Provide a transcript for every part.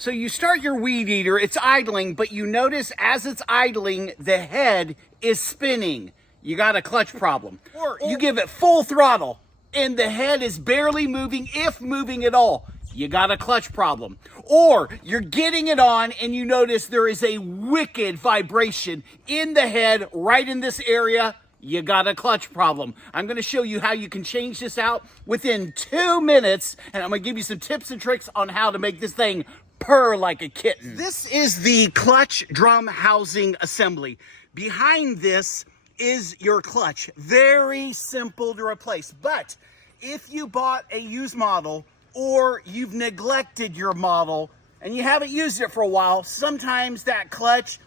So you start your weed eater, it's idling, but you notice as it's idling, the head is spinning. You got a clutch problem. Or you give it full throttle and the head is barely moving, if moving at all. You got a clutch problem. Or you're getting it on and you notice there is a wicked vibration in the head right in this area. You got a clutch problem. I'm going to show you how you can change this out within 2 minutes, and I'm going to give you some tips and tricks on how to make this thing purr like a kitten. This is the clutch drum housing assembly. Behind this is your clutch. Very simple to replace, but if you bought a used model or you've neglected your model and you haven't used it for a while, sometimes that clutch,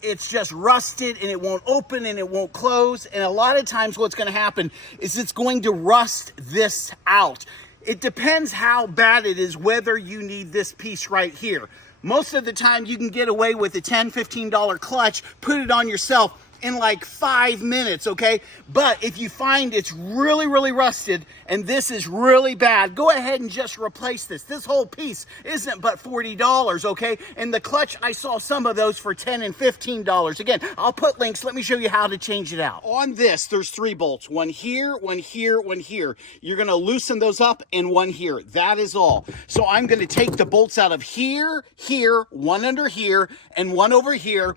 it's just rusted and it won't open and it won't close. And a lot of times what's going to happen is it's going to rust this out. It depends how bad it is, whether you need this piece right here. Most of the time you can get away with a $10, $15 clutch, put it on yourself in like 5 minutes, okay? But if you find it's really, really rusted and this is really bad, go ahead and just replace this. This whole piece isn't but $40, okay? And the clutch, I saw some of those for $10 and $15. Again, I'll put links. Let me show you how to change it out. On this, there's 3 bolts. One here, one here, one here. You're gonna loosen those up and one here. That is all. So I'm gonna take the bolts out of here, here, one under here, and one over here.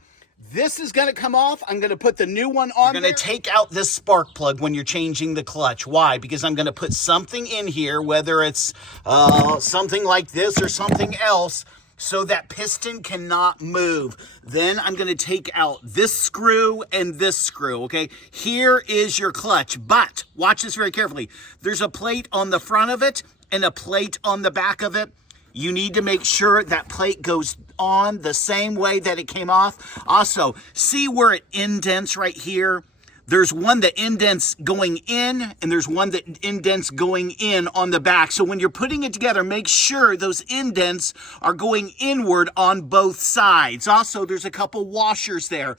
This is going to come off. I'm going to put the new one on. I'm going to take out this spark plug when you're changing the clutch. Why? Because I'm going to put something in here, whether it's something like this or something else, so that piston cannot move. Then I'm going to take out this screw and this screw, okay? Here is your clutch, but watch this very carefully. There's a plate on the front of it and a plate on the back of it. You need to make sure that plate goes on the same way that it came off. Also, see where it indents right here? There's one that indents going in and there's one that indents going in on the back. So when you're putting it together, make sure those indents are going inward on both sides. Also, there's a couple washers there.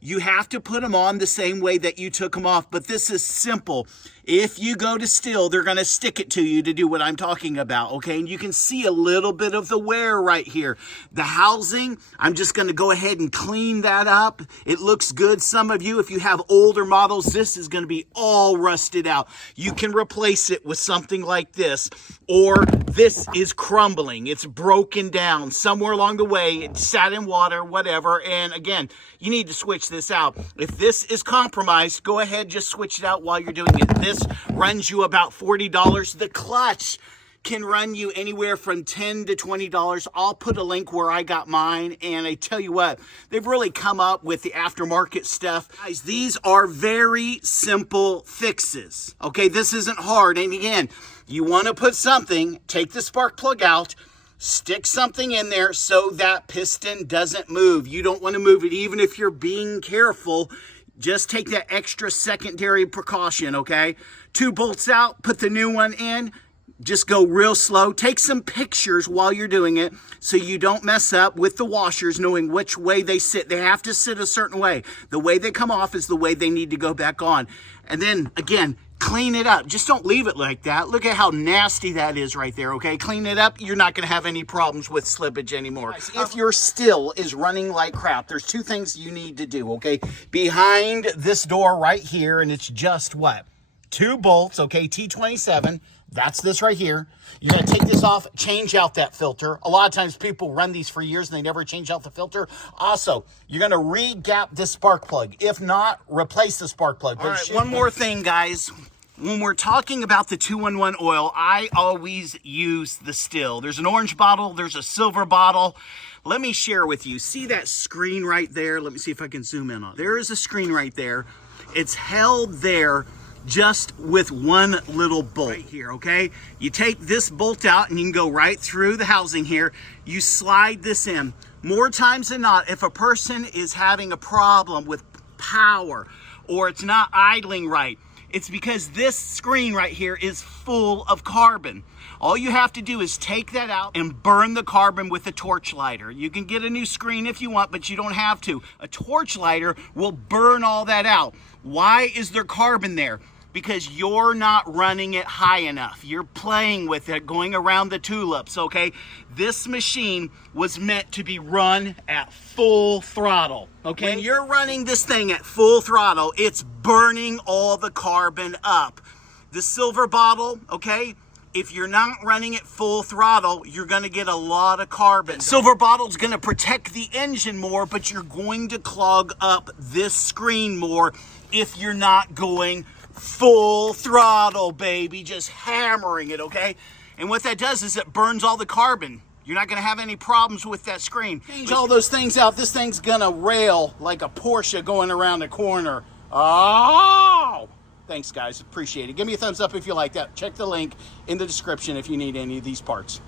You have to put them on the same way that you took them off, but this is simple. If you go to Stihl, they're going to stick it to you to do what I'm talking about, okay? And you can see a little bit of the wear right here. The housing, I'm just going to go ahead and clean that up. It looks good. Some of you, if you have older models, this is going to be all rusted out. You can replace it with something like this, or this is crumbling. It's broken down. Somewhere along the way, it sat in water, whatever, and again, you need to switch this out. If this is compromised, go ahead, just switch it out while you're doing it. This runs you about $40. The clutch can run you anywhere from $10 to $20. I'll put a link where I got mine, and I tell you what, they've really come up with the aftermarket stuff. Guys, these are very simple fixes, okay? This isn't hard, and again, you want to put something, take the spark plug out, stick something in there so that piston doesn't move. You don't want to move it even if you're being careful. Just take that extra secondary precaution, okay? 2 bolts out, put the new one in. Just go real slow. Take some pictures while you're doing it so you don't mess up with the washers, knowing which way they sit. They have to sit a certain way. The way they come off is the way they need to go back on. And then, again, clean it up. Just don't leave it like that. Look at how nasty that is right there, okay? Clean it up. You're not going to have any problems with slippage anymore. If your Stihl is running like crap, there's 2 things you need to do, okay? Behind this door right here, and it's just what? 2 bolts, okay? T27. That's this right here. You're going to take this off, change out that filter. A lot of times people run these for years and they never change out the filter. Also, you're going to re-gap this spark plug. If not, replace the spark plug. All right, one more thing, guys. When we're talking about the 2-in-1 oil, I always use the Stihl. There's an orange bottle. There's a silver bottle. Let me share with you. See that screen right there? Let me see if I can zoom in on it. There is a screen right there. It's held there just with one little bolt right here, okay? You take this bolt out and you can go right through the housing here. You slide this in. More times than not, if a person is having a problem with power or it's not idling right, it's because this screen right here is full of carbon. All you have to do is take that out and burn the carbon with a torch lighter. You can get a new screen if you want, but you don't have to. A torch lighter will burn all that out. Why is there carbon there? because you're not running it high enough. You're playing with it, going around the tulips, okay? This machine was meant to be run at full throttle, okay? When you're running this thing at full throttle, it's burning all the carbon up. The silver bottle, okay? If you're not running it full throttle, you're gonna get a lot of carbon. Silver bottle's gonna protect the engine more, but you're going to clog up this screen more if you're not going full throttle, baby, just hammering it, okay? And what that does is it burns all the carbon. You're not gonna have any problems with that screen. Change all those things out. This thing's gonna rail like a Porsche going around the corner. Oh! Thanks, guys. Appreciate it. Give me a thumbs up if you like that. Check the link in the description if you need any of these parts.